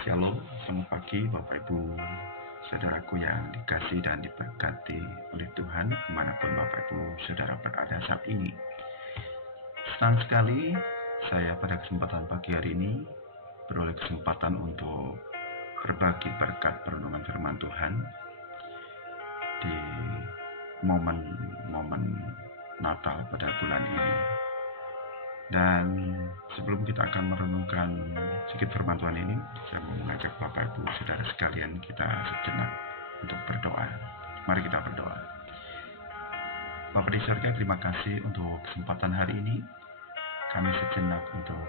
Shalom, selamat pagi Bapak Ibu, saudaraku yang dikasih dan diberkati oleh Tuhan dimanapun Bapak Ibu saudara berada saat ini. Senang sekali saya pada kesempatan pagi hari ini beroleh kesempatan untuk berbagi berkat perenungan firman Tuhan di momen-momen Natal pada bulan ini. Dan sebelum kita akan merenungkan sedikit firman Tuhan ini, saya mau mengajak Bapak Ibu saudara sekalian kita sejenak untuk berdoa. Mari kita berdoa. Bapa di surga, terima kasih untuk kesempatan hari ini. Kami sejenak untuk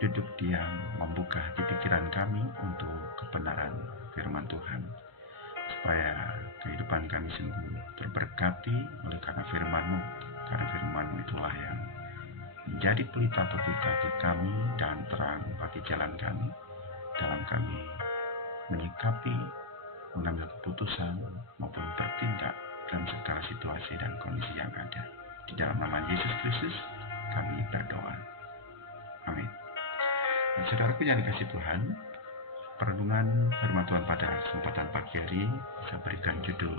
duduk diam, membuka hati pikiran kami untuk kebenaran firman Tuhan, supaya kehidupan kami sungguh terberkati oleh karena firman-Mu. Karena firman-Mu itulah yang menjadi pelita bagi kaki kami dan terang bagi jalan kami dalam kami menyikapi, mengambil keputusan maupun bertindak dalam segala situasi dan kondisi yang ada. Di dalam nama Yesus Kristus kami berdoa. Amin. Dan saudaraku yang dikasih Tuhan, perenungan firman Tuhan pada kesempatan pagi hari saya berikan judul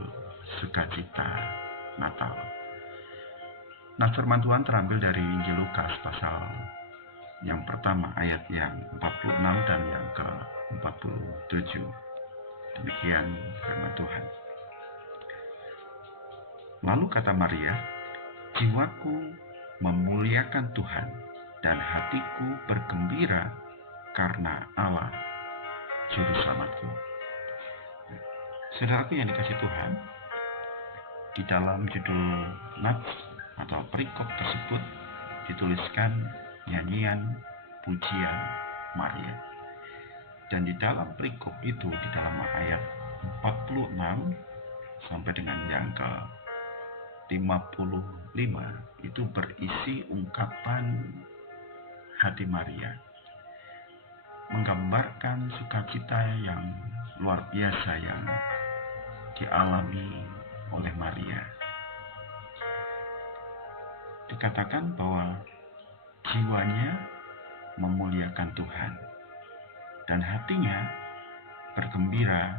Sukacita Natal. Nah, firman Tuhan terambil dari Injil Lukas pasal yang pertama ayat yang 46 dan yang ke-47. Demikian firman Tuhan. Lalu kata Maria, "Jiwaku memuliakan Tuhan dan hatiku bergembira karena Allah Juru Selamatku." Saudaraku yang dikasih Tuhan, di dalam judul nats atau perikop tersebut dituliskan nyanyian pujian Maria. Dan di dalam perikop itu, di dalam ayat 46 sampai dengan yang ke-55 itu berisi ungkapan hati Maria, menggambarkan sukacita yang luar biasa yang dialami oleh Maria. Dikatakan bahwa jiwanya memuliakan Tuhan dan hatinya bergembira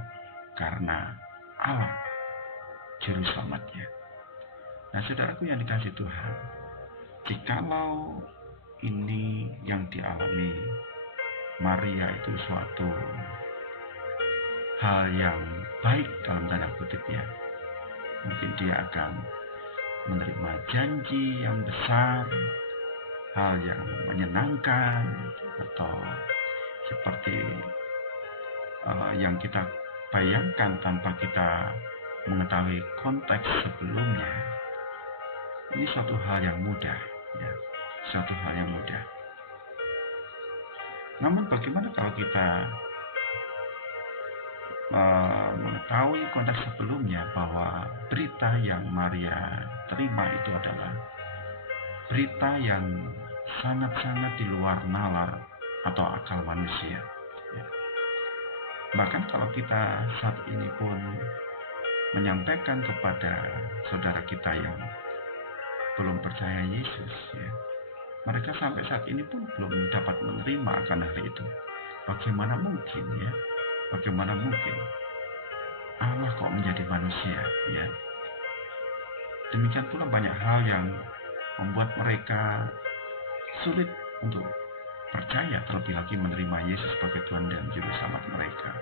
karena Allah Juru Selamatnya. Nah, saudaraku yang dikasih Tuhan, jikalau ini yang dialami Maria itu suatu hal yang baik dalam tanda kutip ya, mungkin dia akan menerima janji yang besar, hal yang menyenangkan, atau seperti yang kita bayangkan tanpa kita mengetahui konteks sebelumnya. Ini suatu hal yang mudah, ya, suatu hal yang mudah. Namun bagaimana kalau kita mengetahui konteks sebelumnya bahwa berita yang Maria terima itu adalah berita yang sangat-sangat di luar nalar atau akal manusia. Ya. Bahkan kalau kita saat ini pun menyampaikan kepada saudara kita yang belum percaya Yesus, ya, mereka sampai saat ini pun belum dapat menerima akan hal itu. Bagaimana mungkin ya? Bagaimana mungkin Allah kok menjadi manusia, ya? Demikian pula banyak hal yang membuat mereka sulit untuk percaya, terlebih lagi menerima Yesus sebagai Tuhan dan Juru Selamat mereka.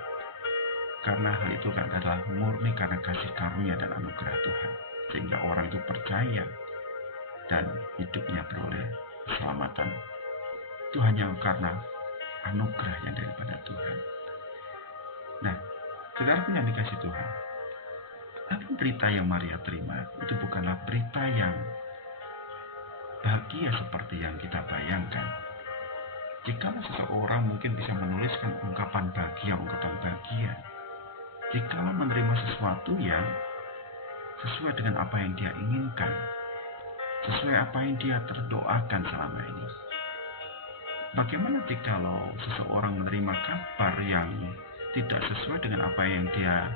Karena hal itu adalah murni karena kasih karunia dan anugerah Tuhan, sehingga orang itu percaya dan hidupnya beroleh keselamatan. Itu hanya karena anugerah yang daripada Tuhan. Nah, saudaraku yang dikasih Tuhan, apa berita yang Maria terima itu bukanlah berita yang bahagia seperti yang kita bayangkan. Jika seseorang mungkin bisa menuliskan ungkapan bahagia, jika menerima sesuatu yang sesuai dengan apa yang dia inginkan, sesuai apa yang dia terdoakan selama ini. Bagaimana jikalau seseorang menerima kabar yang tidak sesuai dengan apa yang dia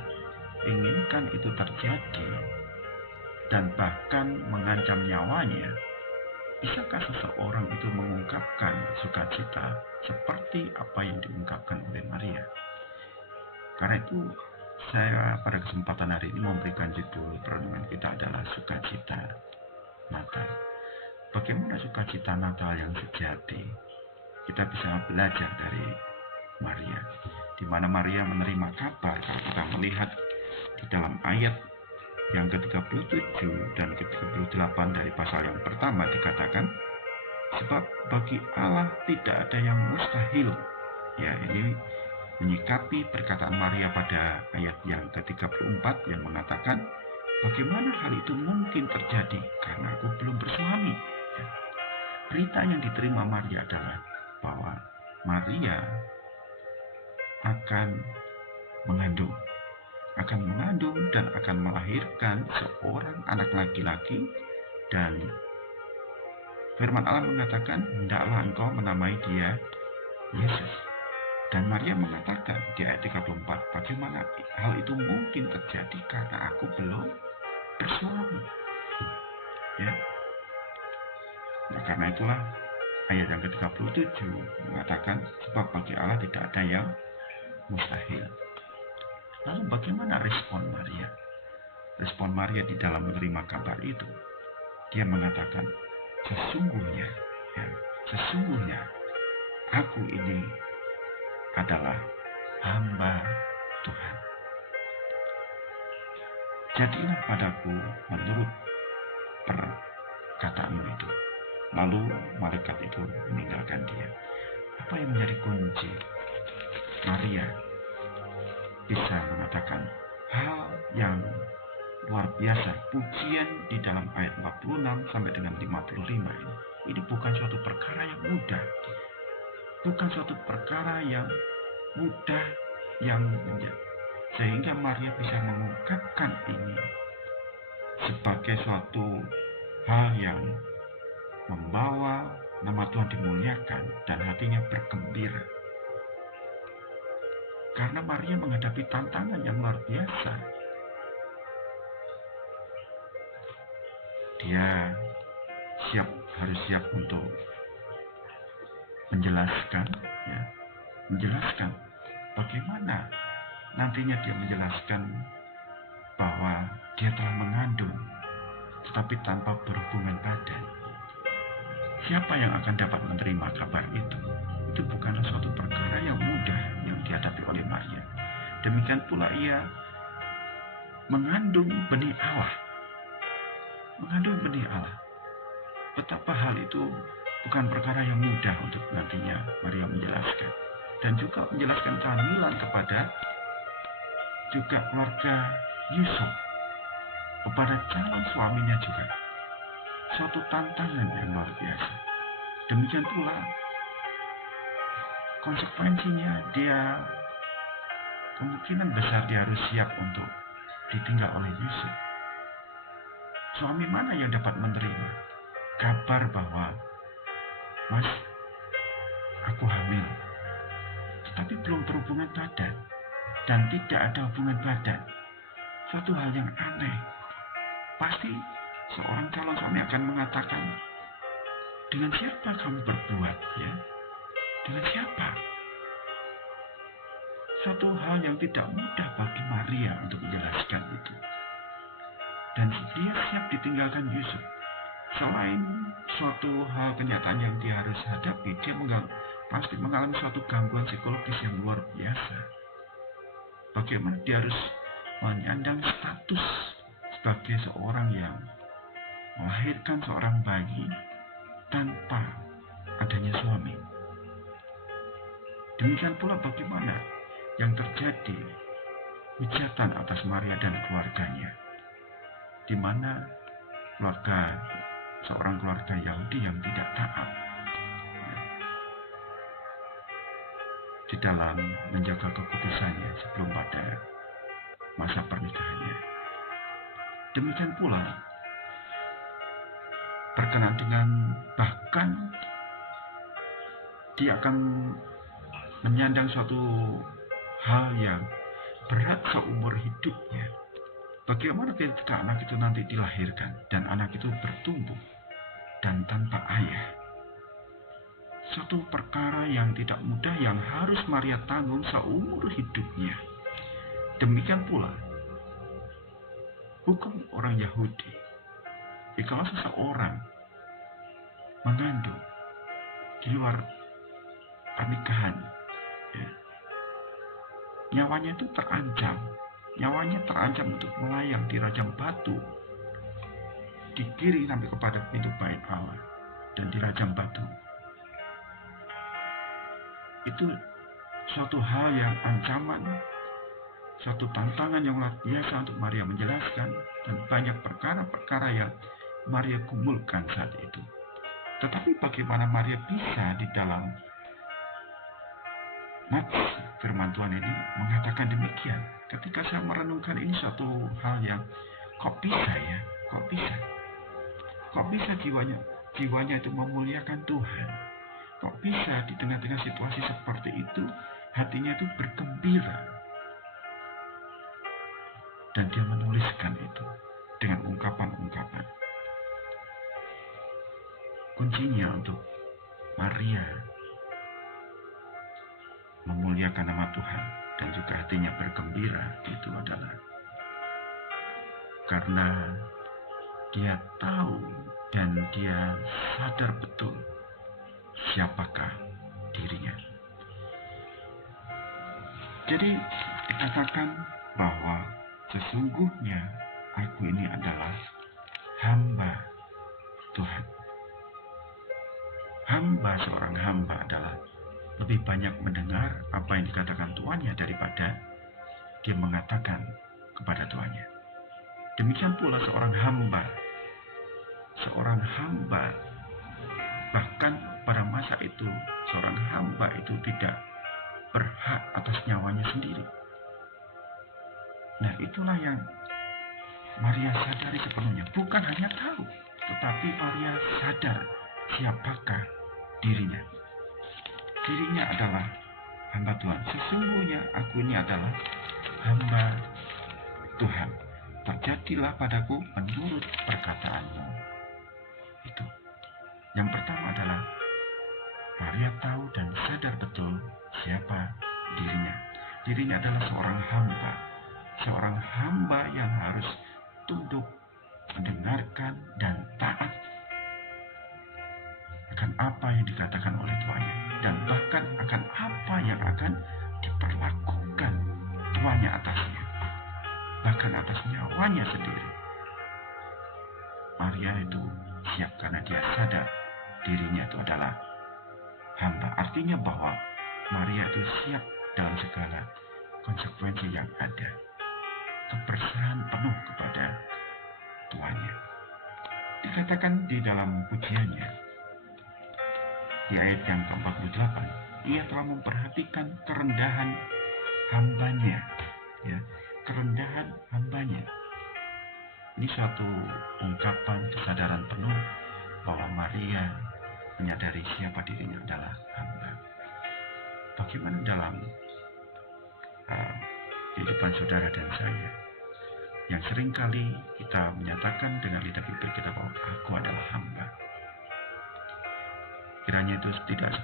inginkan itu terjadi dan bahkan mengancam nyawanya? Bisakah seseorang itu mengungkapkan sukacita seperti apa yang diungkapkan oleh Maria? Karena itu saya pada kesempatan hari ini memberikan judul perenungan kita adalah sukacita Natal. Bagaimana sukacita Natal yang sejati? Kita bisa belajar dari Maria, di mana Maria menerima kabar. Kalau kita melihat di dalam ayat yang ke-37 dan ke-38 dari pasal yang pertama dikatakan, sebab bagi Allah tidak ada yang mustahil. Ya, ini menyikapi perkataan Maria pada ayat yang ke-34 yang mengatakan, bagaimana hal itu mungkin terjadi karena aku belum bersuami. Ya. Berita yang diterima Maria adalah bahwa Maria akan mengandung dan akan melahirkan seorang anak laki-laki, dan firman Allah mengatakan, hendaklah engkau menamai dia Yesus. Dan Maria mengatakan di ayat 34, bagaimana hal itu mungkin terjadi karena aku belum bersuami. Ya. Nah, karena itulah ayat yang ke-37 mengatakan, sebab bagi Allah tidak ada yang mustahil. Lalu bagaimana respon Maria? Respon Maria di dalam menerima kabar itu, dia mengatakan, sesungguhnya aku ini adalah hamba Tuhan. Jadilah padaku menurut perkataanmu itu. Lalu malaikat itu meninggalkan dia. Apa yang menjadi kunci Maria bisa mengatakan hal yang luar biasa? Pujian di dalam ayat 46 sampai dengan 55 ini. Ini bukan suatu perkara yang mudah. Bukan suatu perkara yang mudah sehingga Maria bisa mengungkapkan ini sebagai suatu hal yang membawa nama Tuhan dimuliakan dan hatinya bergembira. Karena Maria menghadapi tantangan yang luar biasa. Dia harus siap untuk menjelaskan bagaimana nantinya dia menjelaskan bahwa dia telah mengandung tetapi tanpa berhubungan badan. Siapa yang akan dapat menerima kabar itu? Itu bukanlah suatu perkara yang mudah yang dihadapi oleh Maria. Demikian pula ia mengandung benih Allah. Betapa hal itu bukan perkara yang mudah untuk nantinya Maria menjelaskan. Dan juga menjelaskan kehamilan kepada juga keluarga Yusuf, kepada calon suaminya juga. Suatu tantangan yang luar biasa. Demikian pula konsekuensinya, dia kemungkinan besar dia harus siap untuk ditinggal oleh Yusuf. Suami mana yang dapat menerima kabar bahwa, Mas, aku hamil, tetapi belum berhubungan badan dan tidak ada hubungan badan? Suatu hal yang aneh. Pasti seorang calon suami akan mengatakan, dengan siapa kamu berbuat, ya? Dengan siapa? Suatu hal yang tidak mudah bagi Maria untuk menjelaskan itu. Dan dia siap ditinggalkan Yusuf. Selain suatu hal kenyataan yang dia harus hadapi, dia pasti mengalami suatu gangguan psikologis yang luar biasa. Bagaimana dia harus menyandang status sebagai seorang yang melahirkan seorang bayi tanpa adanya suami. Demikian pula bagaimana yang terjadi hujatan atas Maria dan keluarganya, di mana seorang keluarga Yahudi yang tidak taat di dalam menjaga kekudusannya sebelum pada masa pernikahannya. Demikian pula berkenaan dengan bahkan dia akan menyandang suatu hal yang berat seumur hidupnya. Bagaimana ketika anak itu nanti dilahirkan dan anak itu bertumbuh dan tanpa ayah. Suatu perkara yang tidak mudah yang harus Maria tanggung seumur hidupnya. Demikian pula hukum orang Yahudi. Jika seseorang mengandung di luar pernikahan, ya, nyawanya itu terancam. Nyawanya terancam untuk melayang di rajam batu, digiring sampai kepada pintu bait Allah dan dirajam batu. Itu suatu hal yang ancaman, suatu tantangan yang luar biasa untuk Maria menjelaskan, dan banyak perkara-perkara yang Maria gumulkan saat itu. Tetapi bagaimana Maria bisa di dalam nats firman Tuhan ini mengatakan demikian? Ketika saya merenungkan ini, suatu hal yang kok bisa ya? Kok bisa jiwanya itu memuliakan Tuhan? Kok bisa di tengah-tengah situasi seperti itu hatinya itu bergembira? Dan dia menuliskan itu dengan ungkapan-ungkapan. Kuncinya untuk Maria memuliakan nama Tuhan dan juga hatinya bergembira itu adalah karena dia tahu dan dia sadar betul siapakah dirinya. Jadi dikatakan bahwa sesungguhnya aku ini adalah hamba Tuhan. Seorang hamba adalah lebih banyak mendengar apa yang dikatakan tuannya daripada dia mengatakan kepada tuannya. Demikian pula seorang hamba bahkan pada masa itu seorang hamba itu tidak berhak atas nyawanya sendiri. Nah, itulah yang Maria sadari sepenuhnya. Bukan hanya tahu, tetapi Maria sadar siapakah dirinya. Dirinya adalah hamba Tuhan. Sesungguhnya aku ini adalah hamba Tuhan. Terjadilah padaku menurut perkataanmu. Itu. Yang pertama adalah Maria tahu dan sadar betul siapa dirinya. Dirinya adalah seorang hamba. Seorang hamba yang harus tunduk, mendengarkan, dan taat akan apa yang dikatakan oleh tuannya, dan bahkan akan apa yang akan diperlakukan tuannya atasnya, bahkan atas nyawanya sendiri. Maria itu siap karena dia sadar dirinya itu adalah hamba. Artinya bahwa Maria itu siap dalam segala konsekuensi yang ada, kebersihan penuh kepada tuannya. Dikatakan di dalam pujiannya di ayat yang ke-48, ia telah memperhatikan kerendahan hambanya, ya, kerendahan hambanya. Ini suatu ungkapan kesadaran penuh bahwa Maria menyadari siapa dirinya adalah hamba. Bagaimana dalam kehidupan saudara dan saya, yang seringkali kita menyatakan dengan lidah bibir kita bahwa aku adalah hamba. Kiranya itu tidak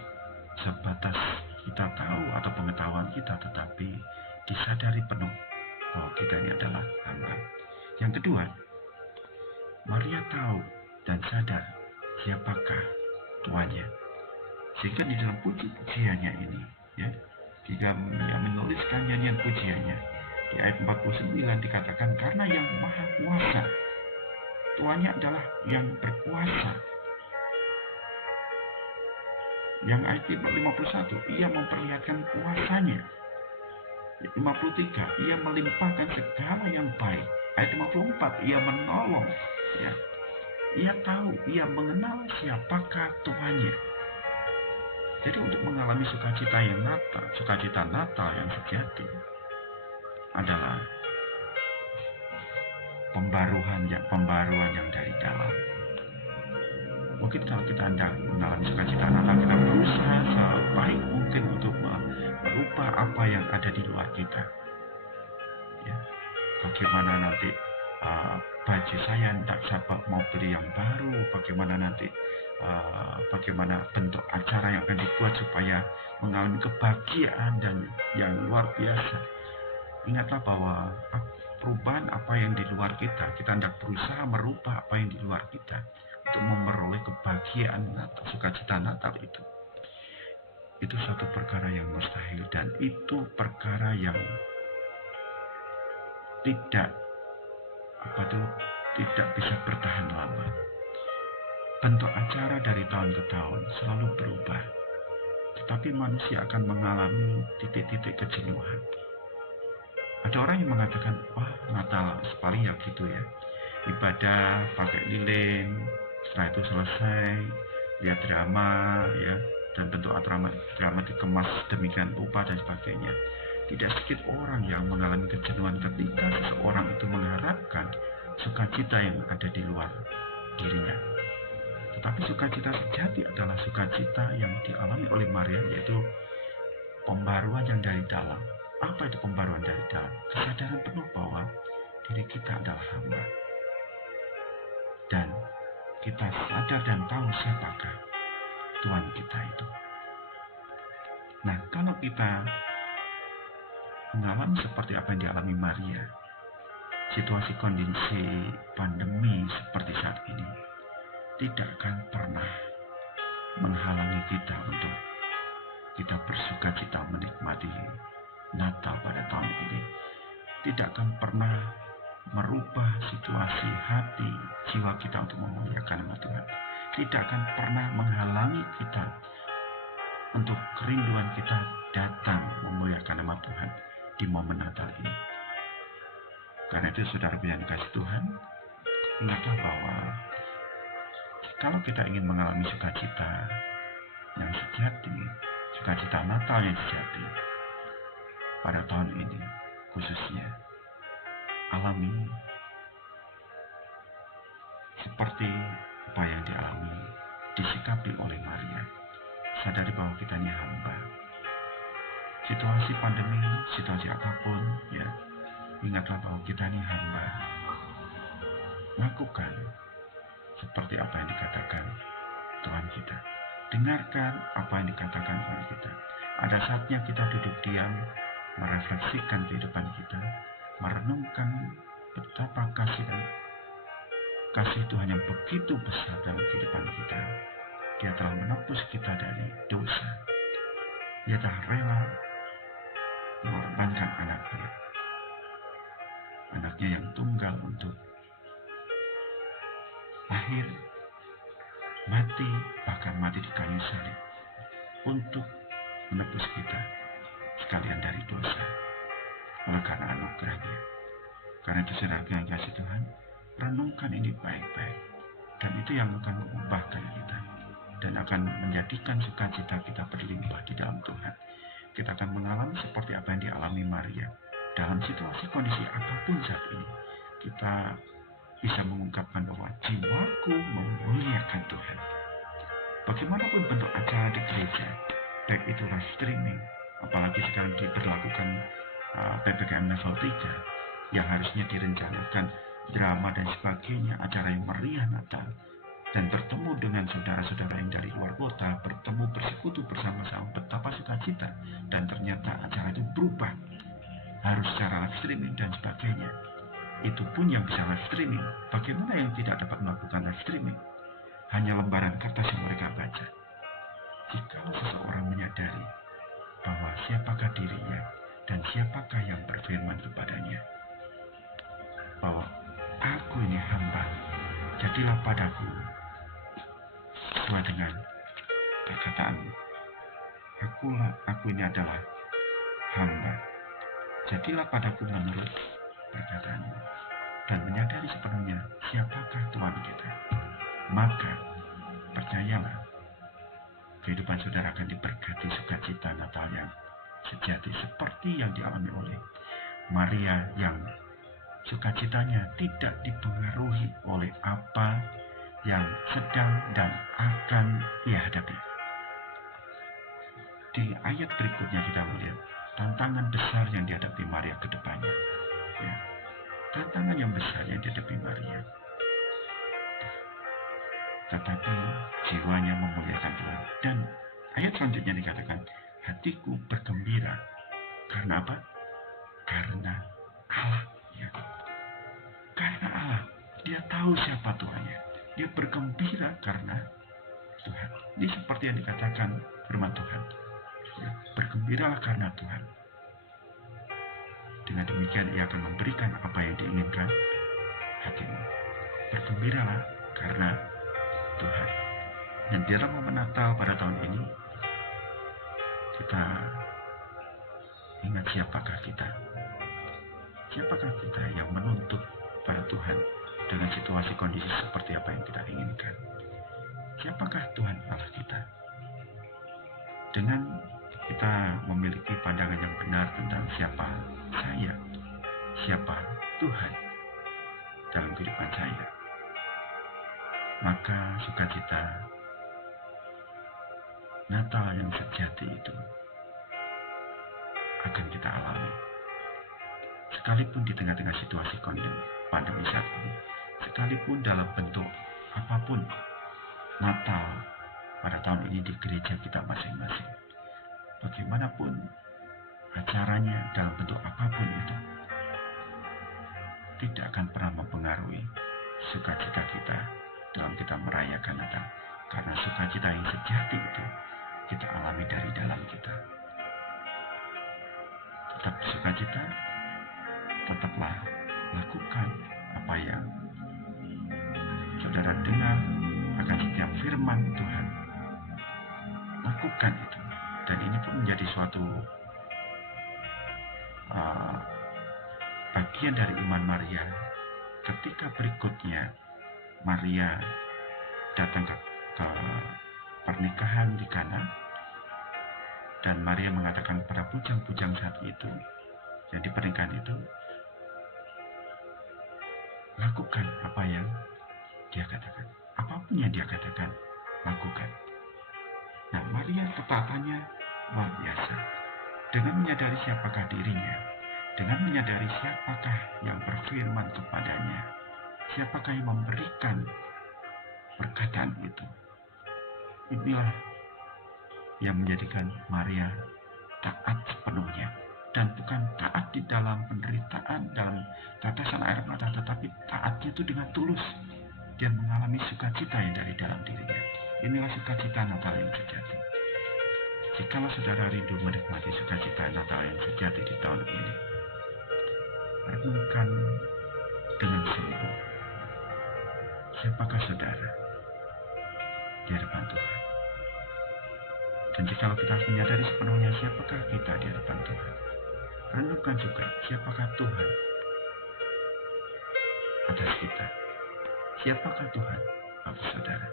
sebatas kita tahu atau pengetahuan kita, tetapi disadari penuh bahwa kita ini adalah hamba. Yang kedua, Maria tahu dan sadar siapakah tuannya. Sehingga di dalam puji-pujiannya ini, ya, jika menuliskan nyanyian pujiannya, di ayat 49 dikatakan karena yang maha kuasa, tuannya adalah yang berkuasa. Yang ayat 51, ia memperlihatkan kuasanya. 53, ia melimpahkan segala yang baik. Ayat 54, ia menolong. Ya. Ia tahu, ia mengenal siapakah tuannya. Jadi untuk mengalami sukacita Natal yang sejati adalah pembaruan yang dari dalam. Mungkin kalau kita hendak mengalami sukacita Natal, kita berusaha sebaik mungkin untuk merubah apa yang ada di luar kita. Ya. Bagaimana nanti baju saya tidak sabar mau beli yang baru, bagaimana nanti bagaimana bentuk acara yang akan dibuat supaya mengalami kebahagiaan dan yang luar biasa. Ingatlah bahwa perubahan apa yang di luar kita hendak berusaha merubah apa yang di luar kita untuk memperoleh kebahagiaan atau sukacita Natal itu satu perkara yang mustahil, dan itu perkara yang tidak bisa bertahan lama. Bentuk acara dari tahun ke tahun selalu berubah, tetapi manusia akan mengalami titik-titik kejenuhan. Ada orang yang mengatakan, wah Natal paling ya gitu ya, ibadah pakai lilin, setelah itu selesai lihat drama ya, dan bentuk drama dikemas demikian rupa dan sebagainya. Tidak sedikit orang yang mengalami kejenuhan ketika seseorang itu mengharapkan sukacita yang ada di luar dirinya. Tetapi sukacita sejati adalah sukacita yang dialami oleh Maria, yaitu pembaruan yang dari dalam. Apa itu pembaruan dari dalam? Kesadaran penuh bahwa diri kita adalah hamba. Dan kita sadar dan tahu siapakah Tuhan kita itu. Nah, kalau kita mengalami seperti apa yang dialami Maria, situasi kondisi pandemi seperti saat ini tidak akan pernah menghalangi kita untuk kita bersukacita menikmati Natal pada tahun ini. Tidak akan pernah merubah situasi hati jiwa kita untuk memuliakan nama Tuhan. Tidak akan pernah menghalangi kita untuk kerinduan kita datang memuliakan nama Tuhan di momen Natal ini. Karena itu saudara yang dikasih Tuhan, ingatlah bahwa kalau kita ingin mengalami sukacita yang sejati, sukacita Natal yang sejati pada tahun ini khususnya, alami seperti apa yang dialami, disikapi oleh Maria. Sadari bahwa kita ini hamba. Situasi pandemi, situasi apapun, ya, ingatlah bahwa kita ini hamba. Lakukan seperti apa yang dikatakan Tuhan kita. Dengarkan apa yang dikatakan Tuhan kita. Ada saatnya kita duduk diam, merefleksikan kehidupan kita, merenungkan betapa kasih Tuhan yang begitu besar dalam kehidupan kita. Dia telah menebus kita dari dosa. Dia telah rela mengorbankan anaknya yang tunggal untuk lahir, mati, bahkan mati di kayu salib untuk menebus kita sekalian dari dosa oleh karena anugerahnya. Karena itu saudara yang kasih Tuhan, renungkan ini baik-baik, dan itu yang akan mengubahkan kita dan akan menjadikan sukacita kita berlimpah di dalam Tuhan. Kita akan mengalami seperti apa yang dialami Maria. Dalam situasi kondisi apapun saat ini, kita bisa mengungkapkan bahwa jiwaku memuliakan Tuhan. Bagaimanapun bentuk acara di gereja, baik itu live streaming, apalagi sekarang diberlakukan PPKM level 3, yang harusnya direncanakan drama dan sebagainya, acara yang meriah Natal, dan bertemu dengan saudara-saudara yang dari luar kota, bertemu bersekutu bersama-sama, betapa sukacita, dan ternyata acara itu berubah, harus secara live streaming dan sebagainya. Itu pun yang bisa live streaming. Bagaimana yang tidak dapat melakukan live streaming? Hanya lembaran kertas yang mereka baca. Jika seseorang menyadari bahwa siapakah dirinya dan siapakah yang berfirman kepadanya, bahwa aku ini hamba, jadilah padaku sesuai dengan perkataanmu. Aku ini adalah hamba, jadilah padaku menurut perkataanmu, dan menyadari sepenuhnya siapakah Tuhan kita, maka percayalah, kehidupan saudara akan diberkati sukacita Natal yang sejati seperti yang dialami oleh Maria, yang sukacitanya tidak dipengaruhi oleh apa yang sedang dan akan ia hadapi. Di ayat berikutnya kita melihat tantangan besar yang dihadapi Maria ke depannya. Ya, tantangan yang besar yang dihadapi Maria. tetapi jiwanya memuliakan Tuhan. Dan ayat selanjutnya dikatakan, hatiku bergembira. Karena apa? Karena Allah. Ya. Karena Allah. Dia tahu siapa Tuhannya. Dia bergembira karena Tuhan. Ini seperti yang dikatakan firman Tuhan. Ya, bergembiralah karena Tuhan. Dengan demikian ia akan memberikan apa yang diinginkan hatimu. Bergembiralah karena Tuhan. Dan di dalam momen Natal pada tahun ini, kita ingat siapakah kita. Siapakah kita yang menuntut pada Tuhan dengan situasi kondisi seperti apa yang kita inginkan. Siapakah Tuhan Allah kita? Dengan kita memiliki pandangan yang benar tentang siapa saya, siapa Tuhan dalam kehidupan saya, maka sukacita Natal yang sejati itu akan kita alami. Sekalipun di tengah-tengah situasi pandemi saat ini, sekalipun dalam bentuk apapun Natal pada tahun ini di gereja kita masing-masing, bagaimanapun acaranya dalam bentuk apapun itu, tidak akan pernah mempengaruhi sukacita kita dalam kita merayakan Natal. Karena sukacita yang sejati itu kita alami dari dalam kita. Tetap sukacita, tetaplah lakukan apa yang saudara dengar akan setiap firman Tuhan. Lakukan itu. Dan ini pun menjadi suatu bagian dari iman Maria. Ketika berikutnya Maria datang ke pernikahan di Kana, dan Maria mengatakan kepada bujang-bujang saat itu yang di pernikahan itu, lakukan apa yang dia katakan. Apapun yang dia katakan, lakukan. Nah, Maria ketatannya luar biasa. Dengan menyadari siapakah dirinya, dengan menyadari siapakah yang berfirman kepadanya, siapakah yang memberikan perkataan itu. Inilah yang menjadikan Maria taat sepenuhnya. Dan bukan taat di dalam penderitaan, dalam tetesan air mata, tetapi taatnya itu dengan tulus. Dia mengalami sukacita yang dari dalam dirinya. Inilah sukacita Natal yang sejati. Jikalau saudara rindu menikmati sukacita Natal yang sejati di tahun ini, renungkan dengan sungguh siapakah saudara di hadapan Tuhan. Dan jikalau kita menyadari sepenuhnya siapakah kita di hadapan Tuhan, renungkan juga siapakah Tuhan atas kita. Siapakah Tuhan bagi saudara?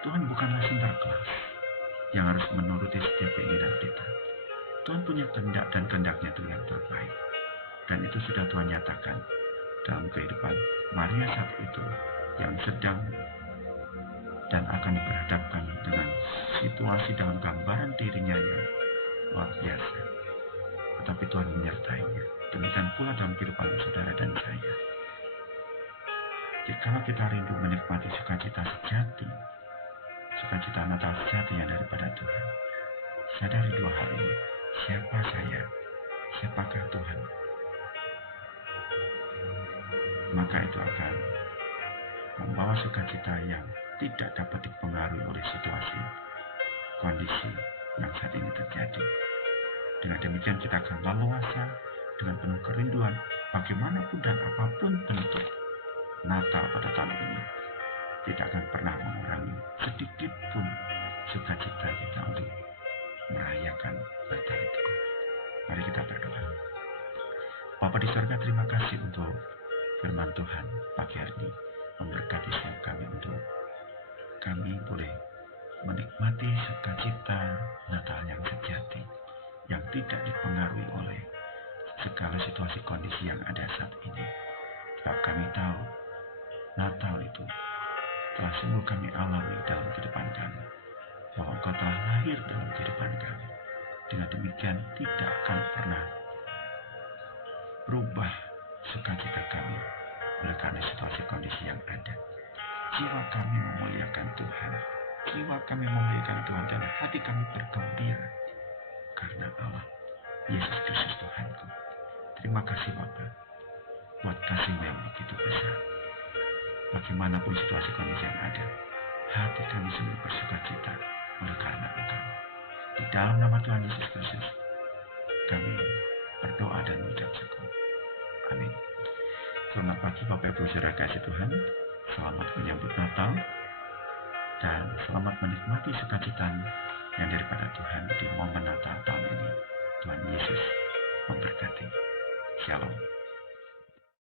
Tuhan bukanlah Sinterklas yang harus menuruti setiap keinginan kita. Tuhan punya kehendak, dan kehendaknya itu yang terbaik. Dan itu sudah Tuhan nyatakan dalam kehidupan Maria saat itu yang sedang dan akan berhadapkan dengan situasi dalam gambaran dirinya yang luar biasa. Tetapi Tuhan menyertainya. Demikian pula dalam kehidupan saudara dan saya. Jikalau kita rindu menikmati sukacita sejati, sukacita Natal sejati yang daripada Tuhan, sadari dua hal ini. Siapa saya? Siapakah Tuhan? Maka itu akan membawa sukacita yang tidak dapat dipengaruhi oleh situasi, kondisi yang saat ini terjadi. Dengan demikian kita akan leluasa dengan penuh kerinduan bagaimanapun dan apapun bentuk Natal pada tahun ini tidak akan pernah mengurangi sedikit pun sukacita kita untuk merayakan Natal itu. Mari kita berdoa. Bapa di surga, terima kasih untuk firman Tuhan pagi hari ini, memberkati setiap kami untuk kami boleh menikmati sukacita Natal yang sejati, yang tidak dipengaruhi oleh segala situasi kondisi yang ada saat ini. Sebab kami tahu Natal itu telah sungguh kami alami dalam kehidupan kami, bahwa Engkau telah lahir dalam kehidupan kami. Dengan demikian tidak akan pernah berubah sukacita kami oleh karena situasi kondisi yang ada. jiwa kami memuliakan Tuhan. Jiwa kami memuliakan Tuhan dan hati kami bergembira karena Allah, Yesus Kristus Tuhanku. Terima kasih Bapa, buat kasih-Mu yang begitu besar. Bagaimanapun situasi kondisi yang ada, hati kami sungguh bersuka cita oleh karena Engkau. Di dalam nama Tuhan Yesus Kristus, kami berdoa dan mengucap syukur. Amin. Selamat pagi Bapak Ibu Saudara kasih Tuhan. Selamat menyambut Natal dan selamat menikmati sukacita yang daripada Tuhan di momen Natal tahun ini. Tuhan Yesus memberkati. Shalom.